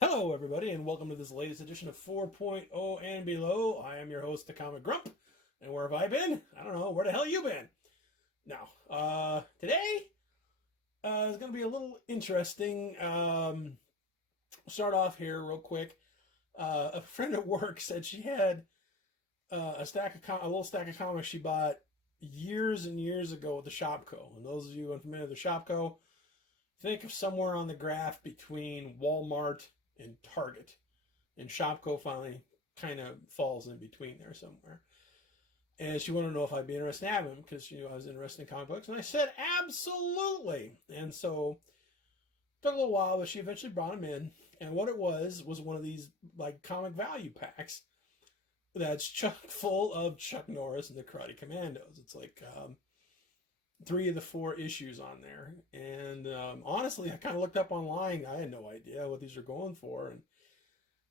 Hello, everybody, and welcome to this latest edition of 4.0 and Below. I am your host, the Comic Grump, and where have I been? I don't know. Where the hell you been? Now, today is going to be a little interesting. Start off here real quick. A friend at work said she had a little stack of comics she bought years and years ago at the Shopco. And those of you unfamiliar with the Shopco, think of somewhere on the graph between Walmart and Target. And Shopco finally kind of falls in between there somewhere. And she wanted to know if I'd be interested in having them because I was interested in comic books. And I said, absolutely. And so it took a little while, but she eventually brought them in. And what it was one of these like comic value packs that's chock full of Chuck Norris and the Karate Commandos. It's like 3 of the 4 issues on there. And honestly, I kind of looked up online. I had no idea what these are going for.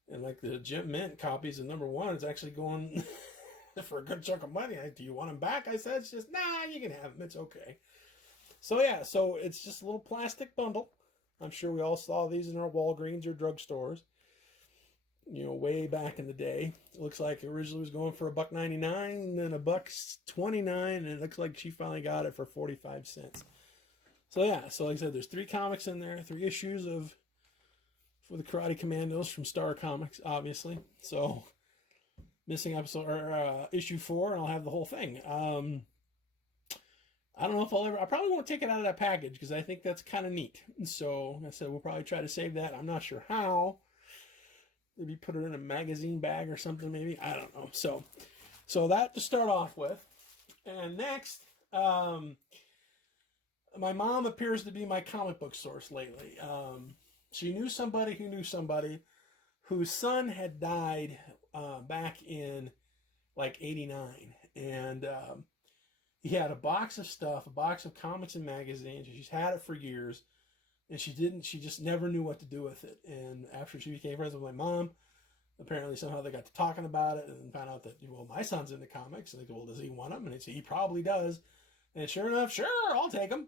And like the Jim Mint copies of #1 is actually going for a good chunk of money. Do you want them back? I said, she says, nah, you can have them. It's okay. So yeah, so it's just a little plastic bundle. I'm sure we all saw these in our Walgreens or drugstores, way back in the day. It looks like it originally was going for $1.99 and then $1.29, and it looks like she finally got it for 45 cents. So yeah, so like I said, there's 3 comics in there, 3 issues for the Karate Commandos from Star Comics, obviously. So missing episode or issue 4, and I'll have the whole thing. I don't know if I probably won't take it out of that package because I think that's kind of neat. So I said we'll probably try to save that. I'm not sure how. Maybe put it in a magazine bag or something, maybe. I don't know. So that to start off with. And next, my mom appears to be my comic book source lately. She knew somebody who knew somebody whose son had died back in like 89. And he had a box of stuff, a box of comics and magazines. She's had it for years. And she just never knew what to do with it. And after she became friends with my mom, apparently somehow they got to talking about it and found out that, my son's into comics. And they said, well, does he want them? And they said, he probably does. And sure enough, sure, I'll take them.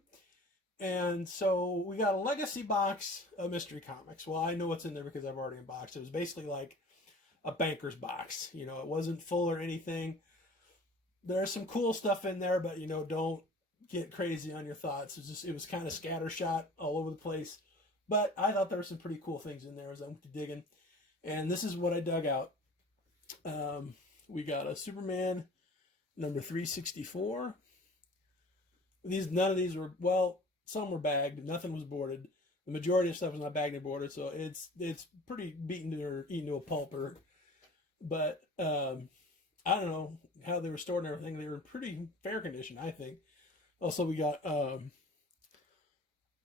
And so we got a legacy box of mystery comics. Well, I know what's in there because I've already unboxed it. It was basically like a banker's box. It wasn't full or anything. There's some cool stuff in there, but, don't get crazy on your thoughts. It was kind of scattershot all over the place. But I thought there were some pretty cool things in there as I went to digging. And this is what I dug out. We got a Superman number 364. None of these were, some were bagged. Nothing was boarded. The majority of stuff was not bagged and boarded, so it's pretty beaten or eaten to a pulper. But I don't know how they were stored and everything. They were in pretty fair condition, I think. Also, we got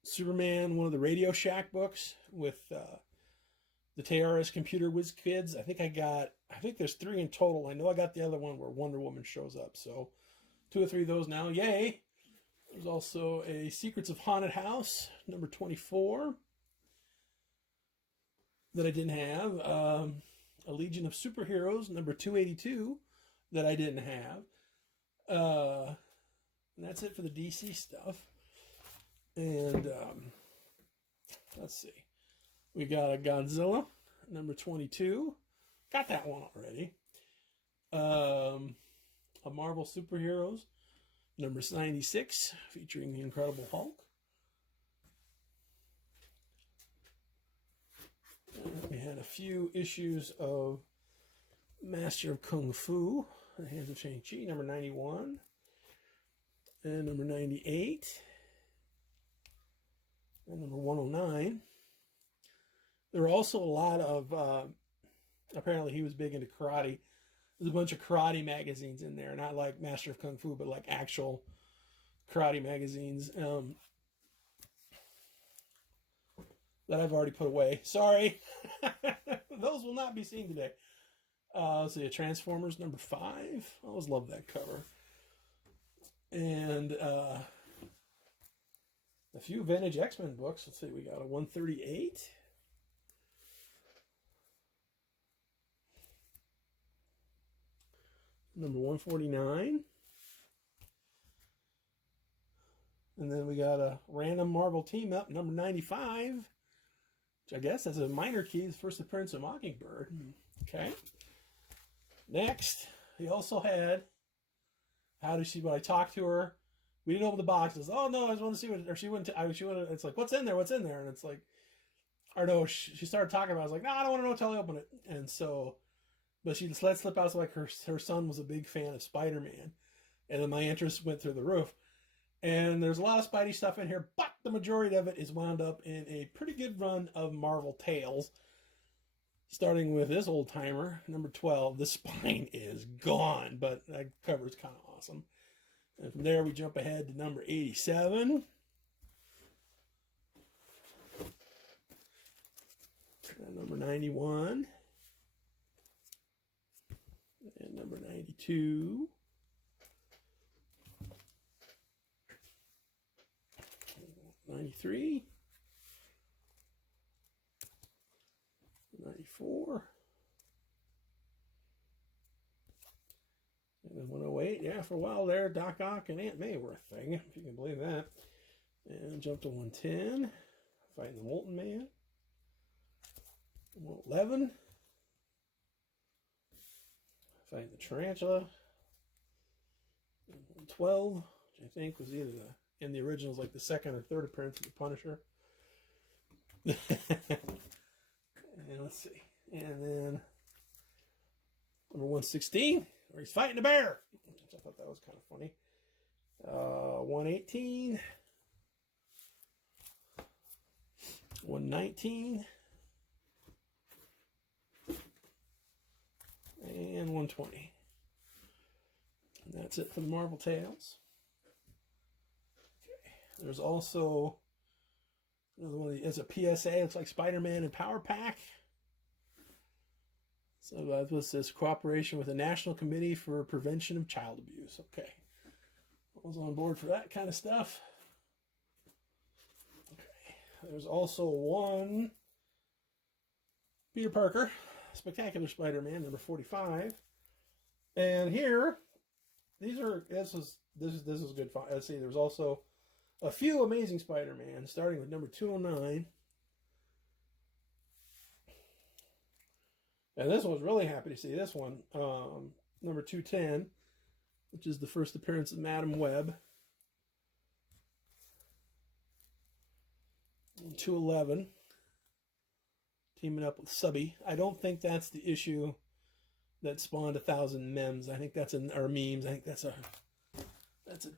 Superman, one of the Radio Shack books with the TRS Computer Whiz Kids. I think there's 3 in total. I know I got the other one where Wonder Woman shows up. So 2 or 3 of those now. Yay! There's also a Secrets of Haunted House, number 24, that I didn't have. A Legion of Superheroes, number 282, that I didn't have. And that's it for the DC stuff. And let's see. We got a Godzilla, number 22. Got that one already. A Marvel Superheroes, number 96, featuring the Incredible Hulk. We had a few issues of Master of Kung Fu, The Hands of Shang-Chi, number 91. And number 98. and number 109. There were also a lot of, apparently he was big into karate. There's a bunch of karate magazines in there, not like Master of Kung Fu, but like actual karate magazines that I've already put away. Sorry. Those will not be seen today. Let's see, Transformers number 5. I always love that cover. And a few vintage X-Men books. Let's see, we got a 138. Number 149. And then we got a random Marvel team up, number 95. Which I guess that's a minor key, the first appearance of Mockingbird. Okay. Next, he also had, how does she, when I talked to her, we didn't open the boxes. Oh no, I just want to see what, or she wouldn't, it's like, what's in there? What's in there? And it's like, or no, she started talking about it. I was like, no, I don't want to know until I open it. And so, but she just let slip out, so like her son was a big fan of Spider-Man. And then my interest went through the roof. And there's a lot of Spidey stuff in here, but the majority of it is wound up in a pretty good run of Marvel Tales. Starting with this old timer, number 12. The spine is gone, but that cover is kind of awesome. And from there, we jump ahead to number 87. And number 91. And number 92. 93. 94. And then 108. Yeah, for a while there, Doc Ock and Aunt May were a thing, if you can believe that. And jump to 110. Fighting the Molten Man. 111. Fighting the Tarantula. And 112, which I think was either in the originals, like the second or third appearance of the Punisher. And let's see. And then number 116, where he's fighting a bear. I thought that was kind of funny. 118. 119. And 120. And that's it for the Marvel Tales. Okay. There's also another one. It's a PSA. Looks like Spider-Man and Power Pack. So that was this cooperation with the National Committee for Prevention of Child Abuse. Okay. I was on board for that kind of stuff. Okay. There's also one Peter Parker, Spectacular Spider-Man, number 45. And here, this is good fun. Let's see, there's also a few Amazing Spider-Man, starting with number 209. And this one was really happy to see this one. Number 210, which is the first appearance of Madam Web. 211, teaming up with Subby. I don't think that's the issue that spawned 1,000 memes. I think that's or memes. I think that's a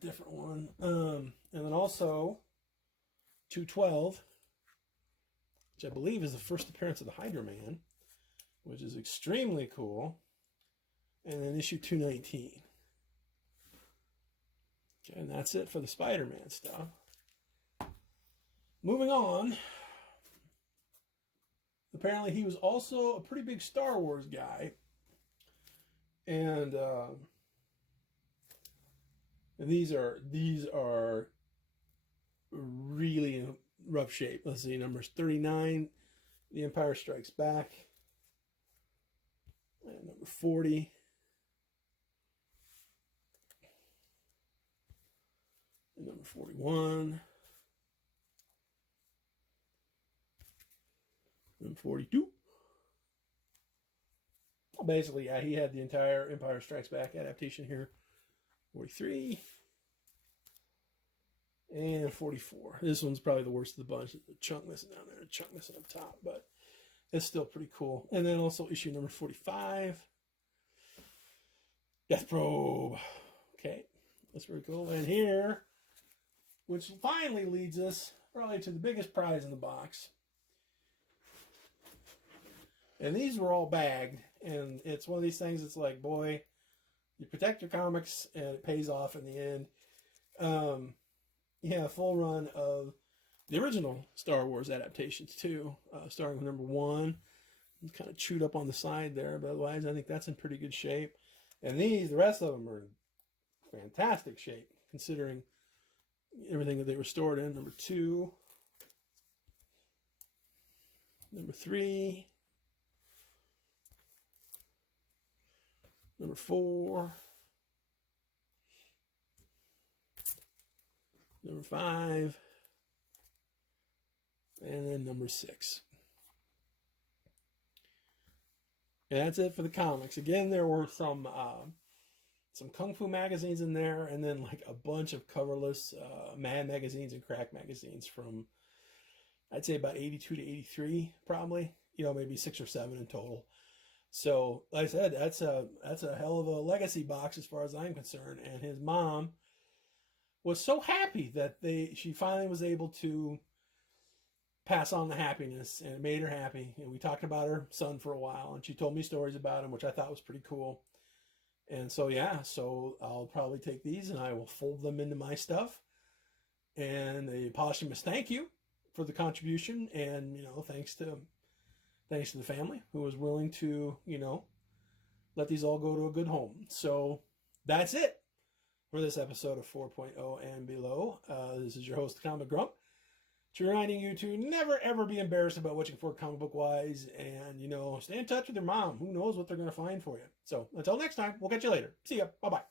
different one. And then also 212, which I believe is the first appearance of the Hydra Man, which is extremely cool. And then issue 219. Okay, and that's it for the Spider-Man stuff. Moving on. Apparently he was also a pretty big Star Wars guy. And these are really in rough shape. Let's see, numbers 39, The Empire Strikes Back. And number 40. And number 41. And 42. Well, basically, yeah, he had the entire Empire Strikes Back adaptation here. 43. And 44. This one's probably the worst of the bunch. There's a chunk missing down there, a chunk missing up top, but it's still pretty cool. And then also issue number 45. Death Probe. Okay, that's pretty cool. And here, Which finally leads us probably to the biggest prize in the box. And these were all bagged, and it's one of these things that's like, boy, you protect your comics and it pays off in the end. A full run of the original Star Wars adaptations too, starting with number 1. It's kind of chewed up on the side there, but otherwise I think that's in pretty good shape. And the rest of them are in fantastic shape, considering everything that they were stored in. Number 2, number 3, number 4, number 5, and then number 6. And that's it for the comics. Again, there were some Kung Fu magazines in there, and then like a bunch of coverless Mad magazines and Crack magazines from, I'd say, about 82 to 83, probably. Maybe 6 or 7 in total. So, like I said, that's a hell of a legacy box as far as I'm concerned. And his mom was so happy that she finally was able to pass on the happiness, and it made her happy. And we talked about her son for a while, and she told me stories about him, which I thought was pretty cool. And so, so I'll probably take these and I will fold them into my stuff. And a posthumous thank you for the contribution, and thanks to the family who was willing to let these all go to a good home. So that's it for this episode of 4.0 and Below. This is your host, Comic Grump, reminding you to never ever be embarrassed about what you can afford comic book wise, and stay in touch with your mom. Who knows what they're going to find for you. So until next time, we'll catch you later. See ya. Bye bye.